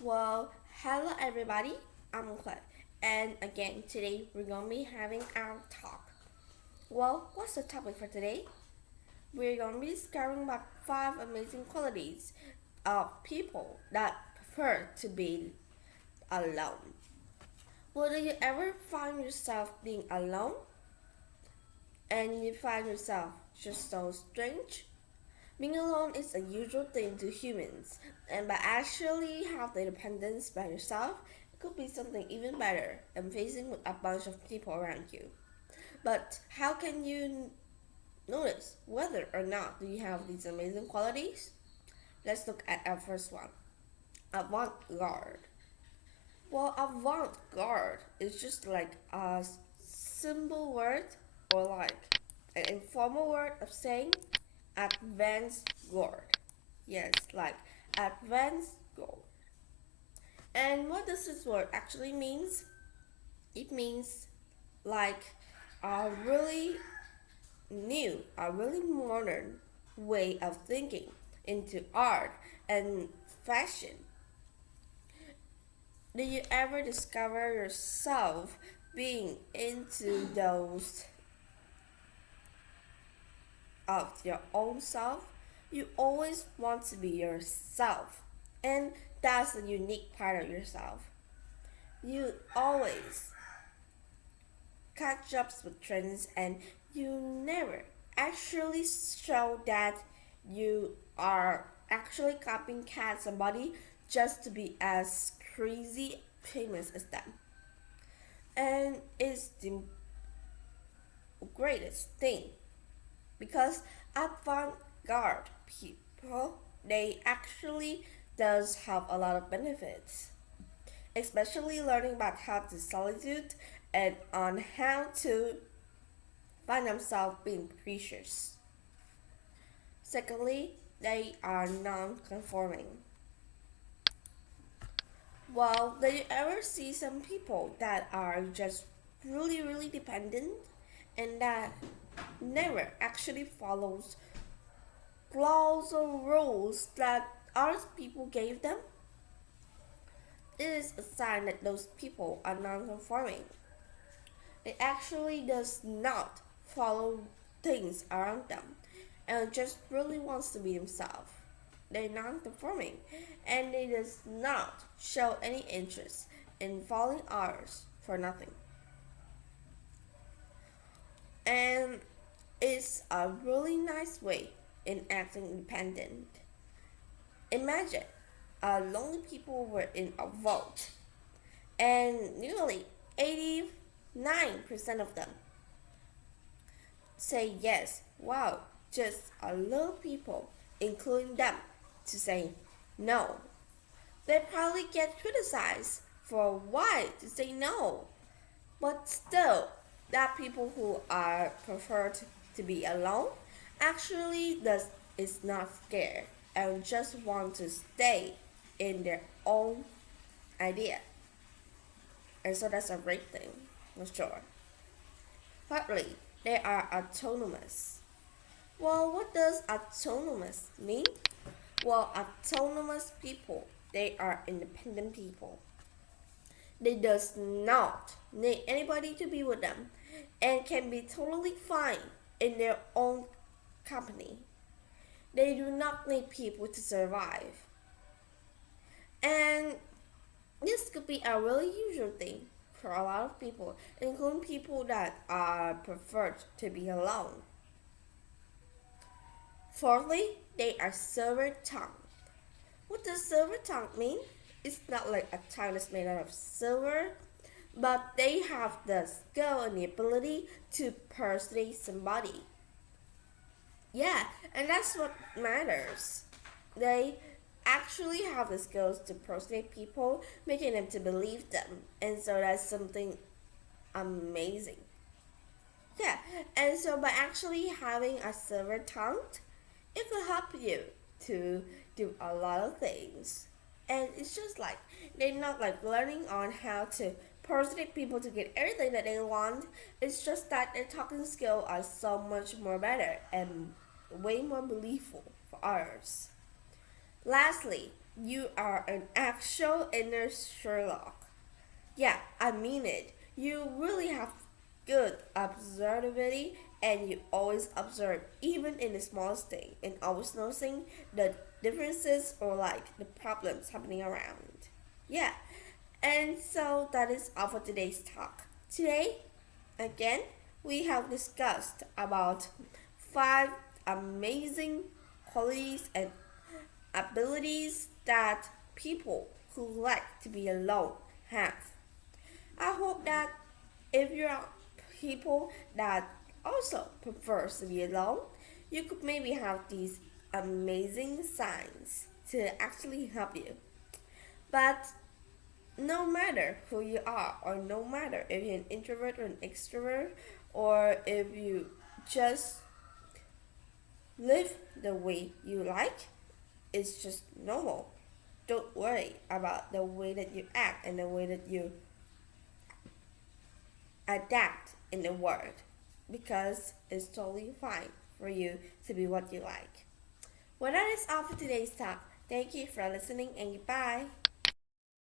Well, hello everybody. I'm Claire, and again today we're gonna be having our talk. Well, what's the topic for today? We're gonna be discovering about 5 amazing qualities of people that prefer to be alone. Well, do you ever find yourself being alone, and you find yourself just so strange? Being alone is a usual thing to humans, and by actually have the independence by yourself, it could be something even better than facing with a bunch of people around you. But how can you notice whether or not do you have these amazing qualities? Let's look at our first one, avant-garde. Well, avant-garde is just like a simple word or like an informal word of saying advanced guard. Yes, like advanced goal. And what does this word actually means? It means like a really a really modern way of thinking into art and fashion. Do you ever discover yourself being into those of your own self? You always want to be yourself, and that's the unique part of yourself. You always catch up with trends and you never actually show that you are actually copying somebody just to be as crazy famous as them. And it's the greatest thing because avant-garde people they actually does have a lot of benefits, especially learning about how to solitude and on how to find themselves being precious. Secondly, they are non-conforming. Well, do you ever see some people that are just really dependent and that never actually follows laws or rules that other people gave them? It is a sign that those people are non-conforming. They actually does not follow things around them and just really wants to be themselves. They're non-conforming and they does not show any interest in following others for nothing. And it's a really nice way in acting independent. Imagine lonely people were in a vote and nearly 89% of them say yes. Wow, just a little people, including them, to say no. They probably get criticized for why to say no. But still, that people who are prefer to be alone actually does is not scared and just want to stay in their own idea. And so that's a great thing, for sure. Thirdly, they are autonomous. Well, what does autonomous mean? Well, autonomous people, they are independent people. They does not need anybody to be with them and can be totally fine in their own company. They do not need people to survive. And this could be a really usual thing for a lot of people, including people that are preferred to be alone. Fourthly, they are silver tongue. What does silver tongue mean? It's not like a tongue that's made out of silver, but they have the skill and the ability to persuade somebody. Yeah, and that's what matters. They actually have the skills to persuade people, making them to believe them, and so that's something amazing. Yeah, and so by actually having a silver tongue, it will help you to do a lot of things. And it's just like they're not like learning on how to persuade people to get everything that they want. It's just that their talking skills are so much more better and way more believable for others. Lastly, you are an actual inner Sherlock. Yeah, I mean it. You really have good observability and you always observe even in the smallest thing and always noticing the differences or like the problems happening around. Yeah, and so that is all for today's talk. Today, again, we have discussed about five amazing qualities and abilities that people who like to be alone have. I hope that if you're people that also prefers to be alone, you could maybe have these amazing signs to actually help you. But no matter who you are, or no matter if you're an introvert or an extrovert, or if you just live the way you like, it's just normal. Don't worry about the way that you act and the way that you adapt in the world because it's totally fine for you to be what you like. Well, that is all for today's talk. Thank you for listening and goodbye.